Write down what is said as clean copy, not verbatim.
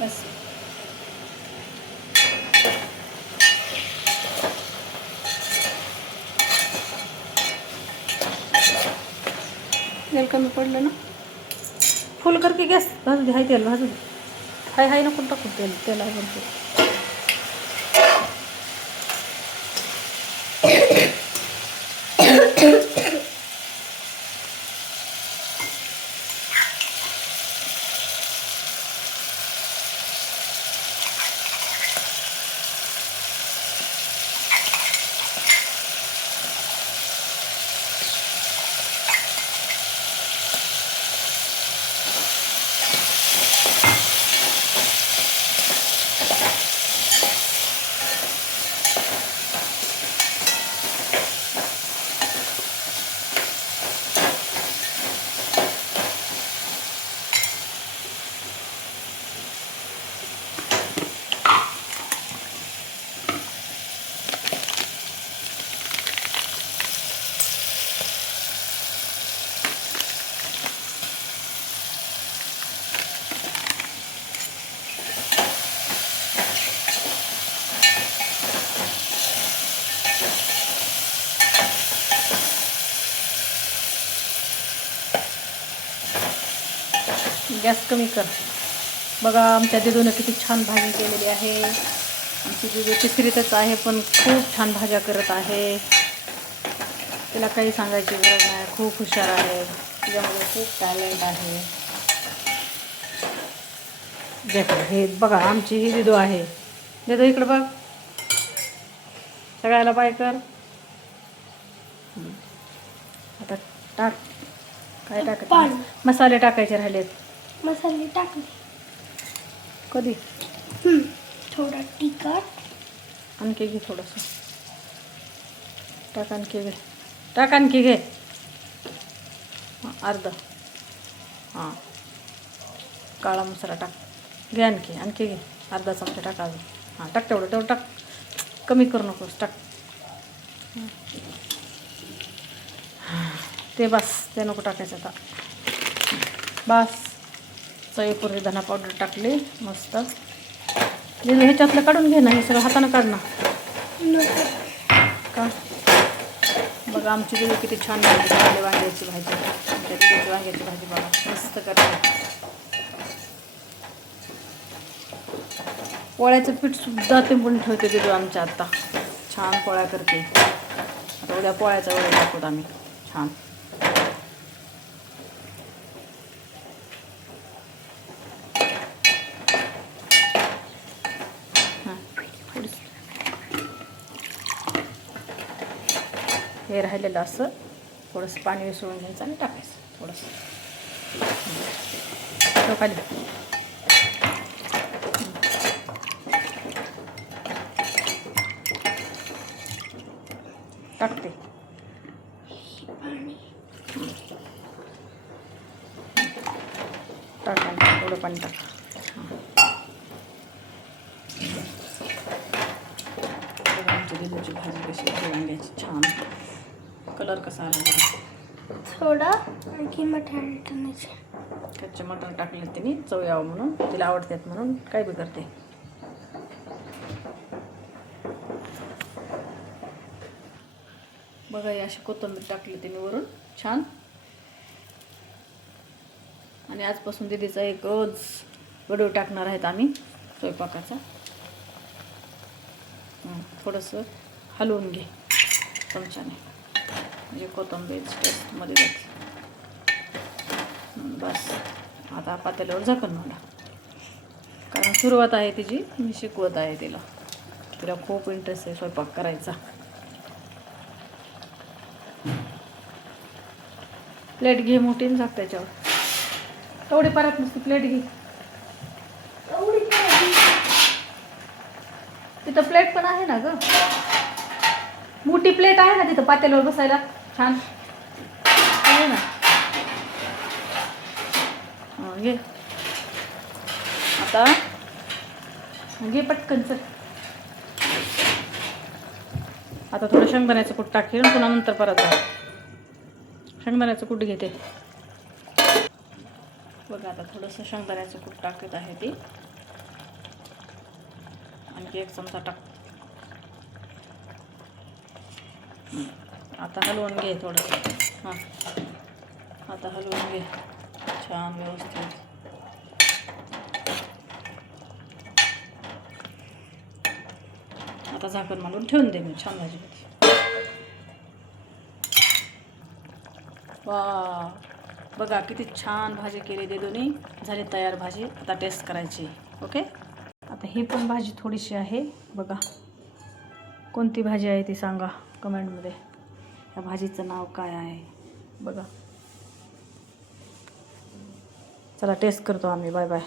बस तेल कमी पडलं ना, फुल करके गॅस भाजू दे. हाय तेल भाजू दे. हाय नको टाकू तेल, तेल आहे भरपूर. गॅस कमी कर. बघा आमच्या दिदूनं किती छान भाजी केलेली आहे. आमची दिदू तिसरीतच आहे पण खूप छान भाज्या करत आहे. तिला काही सांगायची गरज नाही, खूप हुशार आहे. तिच्यामध्ये खूप टॅलेंट आहे. हे बघा आमची ही दिदू आहे. दिदू इकडं बघ, सगळ्याला बाय कर. आता टाक. काय टाकायचं? मसाले टाकायचे राहिलेत. मसाले टाकले. कधी? थोडा तिखट. आणखी घे थोडंसं. टाक आणखी घे. टाक आणखी घे. अर्धा. हां, काळा मसाला टाक. घे आणखी घे. अर्धा चमचा टाक अजून. हां टाक तेवढं टाक. कमी करू नकोस, टाक. ते बस, ते नको टाकायचं आता. बस. चवीपुरी धना पावडर टाकली मस्त. ह्याच्यातलं काढून घे ना, हे सगळं हातानं काढ ना. का बघा आमची दिदी किती छान भाजी बनवली. वांग्याची भाजी. आमच्या दिदीची वांग्याची भाजी बघा मस्त करते. पोळ्याचं पीठ सुद्धा तिंबून ठेवते दिदू आमच्या. आता छान पोळ्या करते. आता उद्या पोळ्याचा वेळ दाखवत आम्ही छान. हे राहिलेलं असं थोडंसं पाणी मिसळून घ्यायचं आणि टाकायचं थोडंसं. खाली टाकते. टाका थोडं पाणी टाका. आमच्या दिदूची भाजी कशी वांग्याची छान. कलर कसा आला? थोडा आणखी मटण टाकायचे. कच्चे मटण टाकले तिने चव यावं म्हणून. तिला आवडतात म्हणून काय बी करते. बघा ही अशी कोथिंबीर टाकली तिने वरून छान. आणि आजपासून दीदीचा एक रोज व्हिडिओ टाकणार आहेत आम्ही स्वयंपाकाचा. थोडंसं हलवून घे चमच्याने, म्हणजे कोथिंबीर टेस्टमध्ये जाते. बस आता पातेल्यावर झाकण मला, कारण सुरुवात आहे तिची. मी शिकवत आहे तिला. तिला खूप इंटरेस्ट आहे स्वयंपाक करायचा. प्लेट घे मोठी आणि झाक त्याच्यावर. तेवढी परत नुसती प्लेट घे. तिथं प्लेट पण आहे ना ग, मोठी प्लेट आहे ना तिथं पातेल्यावर बसायला छान आहे ना. घे आता, घे पटकन चल. आता थोडं शेंगदाण्याचं कूट टाकेल पुन्हा नंतर परत जा. शेंगदाण्याचं कूट घेते बघा. आता थोडंसं शेंगदाण्याचं कूट टाकत आहे ते. आणखी 1 चमचा टाक. आता हलवून घे थोडंसं. हां, आता हलवून घे छान व्यवस्थित. आता झाकण मारून ठेवून दे मी छान भाजीमध्ये. वा, बघा किती छान भाजी केली देदूनी. झाली तयार भाजी. आता टेस्ट करायची. ओके. आता ही पण भाजी थोडीशी आहे बघा. कोणती भाजी आहे ती सांगा कमेंटमध्ये. या भाजीचं नाव काय आहे बघा. चला टेस्ट करतो आम्ही. Bye bye.